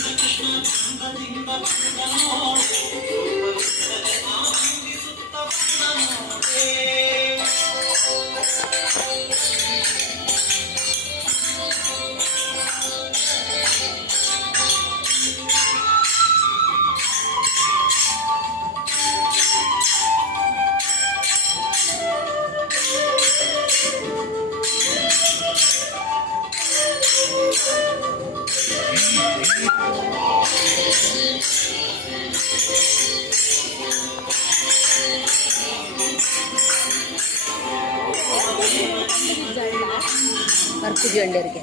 Thank you. கருப்பு ஜெண்டு இருக்கு